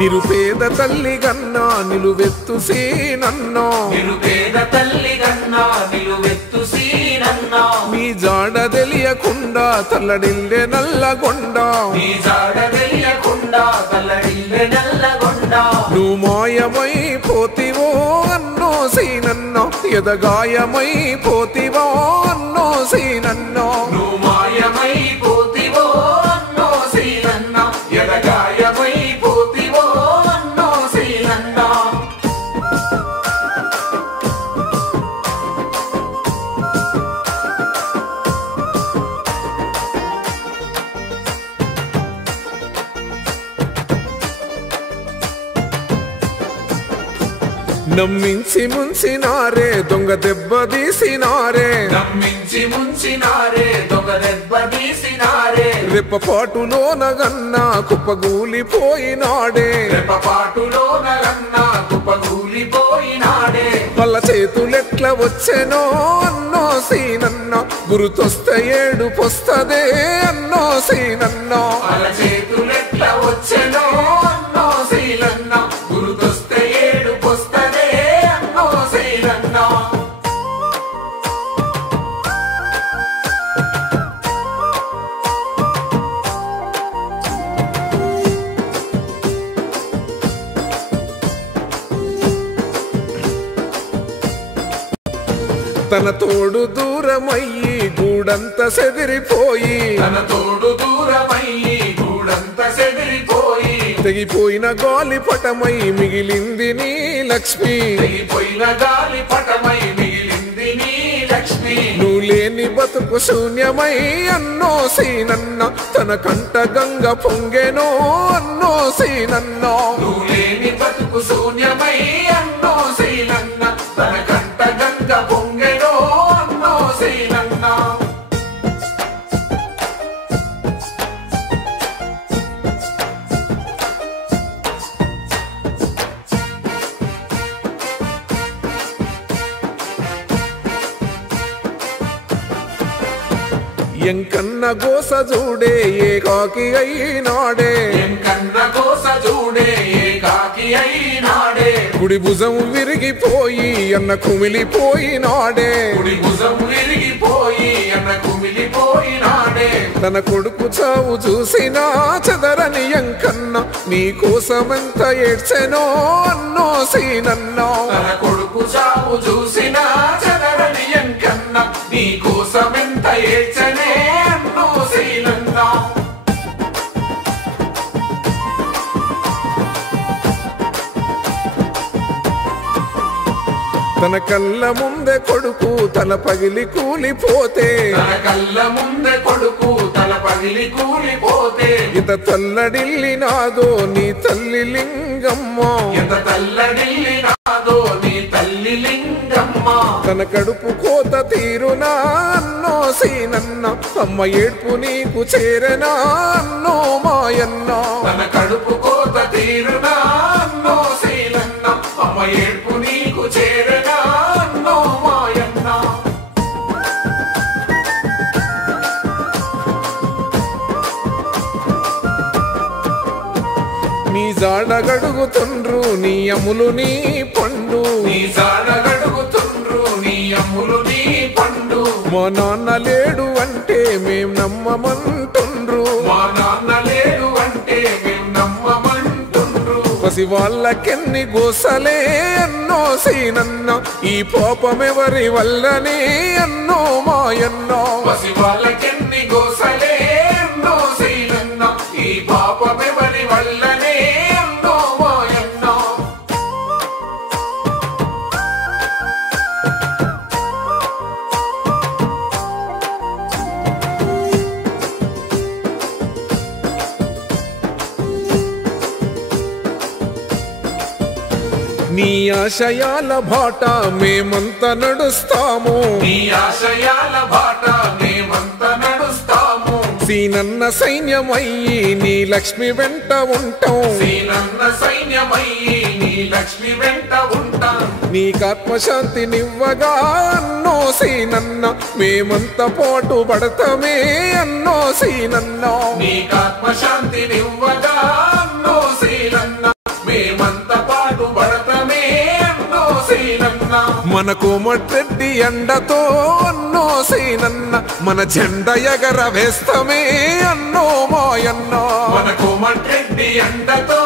నిరుపేద తల్లి గన్నా నిలువెత్తు సీనన్నో నిరుపేద తల్లి గన్నా నిలువెత్తు సీనన్నో నీ జాడ తెలియకుండా తల్లడిల్లే నల్లగొండ నీ జాడ తెలియకుండా తల్లడిల్లే నల్లగొండ నువ్వు మాయమైపోతివో అన్నో సీనన్నో ఎదగాయమైపోతివో అన్నో సీనన్నో నువ్వు మాయమైపోతివో అన్నో సీనన్నో ఎదగాయమైపోతివో అన్నో సీనన్నో నమ్మించి ముంచినారే దొంగ దెబ్బదీసినారే నమ్మించి ముంచినారే దొంగ దెబ్బదీసినారే రెప్పపాటులోన గన్నా కుప్పగూలిపోయినాడే రెప్పపాటులోన గన్నా కుప్పగూలిపోయినాడే వాళ్ళ చేతులెట్ల వచ్చెనో అన్నో సీనన్నో గురుతొస్తే ఏడుపొస్తదే అన్నో సీనన్నో వాళ్ళ చేతులెట్ల వచ్చెనో అన్నో సీనన్నో గురుతొస్తే ఏడుపొస్తదే అన్నో సీనన్నో తన తోడు దూరమయ్యి గూడంత సెదిరిపోయి తన తోడు దూరమయ్యి గూడంత సెదిరిపోయి తెగిపోయిన గాలిపటమై మిగిలింది నీ లక్ష్మి తెగిపోయిన గాలి పటమై మిగిలింది నీ లక్ష్మి నువ్వు లేని బతుకు శూన్యమై అన్నో సీనన్న తన కంట గంగ పొంగెనో అన్నో సీనన్నో నువ్వు లేని బతుకు శూన్యమై అన్నో సీనన్న తన కంట గంగ పొంగెనో అన్నో సీనన్న ఎంకన్న గోస చూడే ఏకాకి అయినాడే ఎంకన్న కోస చూడే ఏకాకి అయినాడే కుడి భుజం విరిగిపోయి అన్న కుమిలిపోయినాడే కుడి భుజం విరిగిపోయి అన్న కుమిలిపోయినాడే తన కొడుకు చావు చూసినా చదరని ఎంకన్న నీ కోసమెంత ఏడ్చెనో అన్నో సీనన్నో తన కొడుకు చావు చూసినా చదరని ఎంకన్న నీ కోసమెంత ఏడ్చనే అన్నో సీనన్నో తన కళ్ళ ముందే కొడుకు తల పగిలి కూలిపోతే తన కళ్ళ ముందే కొడుకు తల పగిలి కూలిపోతే ఇంత తల్లడిల్లినాదో నీ తల్లి లింగమ్మ ఎంత తల్లడిల్లినాదో నీ తల్లి లింగమ్మ తన కడుపు కోత తీరునా అన్నో సీనన్న అమ్మ ఏడ్పు నీకు చేరనా అన్నో మాయన్న తన కడుపు కోత తీరునా అన్నో సీనన్న అమ్మ ఏడ్పు నీకు చేరనా అన్నో మాయన్న నీ జాడగడుగుతుండ్రు నీ అమ్ములు నీ పండు నీ జాడగడుగుతుండ్రు నీ అమ్ములు నీ పండు మా నాన్న లేడు అంటే మేం నమ్మమంటుండ్రు మా నాన్న లేడు అంటే మేము నమ్మమంటుండ్రు పసి వాళ్ళకెన్ని గోసలే అన్నో సీనన్న ఈ పాపమెవరి వల్లనే అన్నో మాయన్నో పసి వాళ్ళకెన్ని గోసలే అన్నో సీనన్న ఈ పాపమెవరి వల్లనే అన్నో మాయన్నో నీ ఆశయాల బాట మేమంత నడుస్తాము నీ ఆశయాల బాట మేమంత నడుస్తాము సీనన్న సైన్యమయ్యి నీ లక్ష్మి వెంట ఉంటాం సీనన్న సైన్యమయ్యి నీ లక్ష్మి వెంట ఉంటాం నీకాత్మశాంతినివ్వగా అన్నో సీనన్న మేమంత పోటు పడతామే అన్నో సీనన్న నీకాత్మశాంతినివ్వగా అన్నో సీనన్న మన కోమటిరెడ్డి అండతో అన్నో సీనన్న మన జెండ ఎగర వేస్తమే అన్నో మాయన్న మన కోమటిరెడ్డి అండతో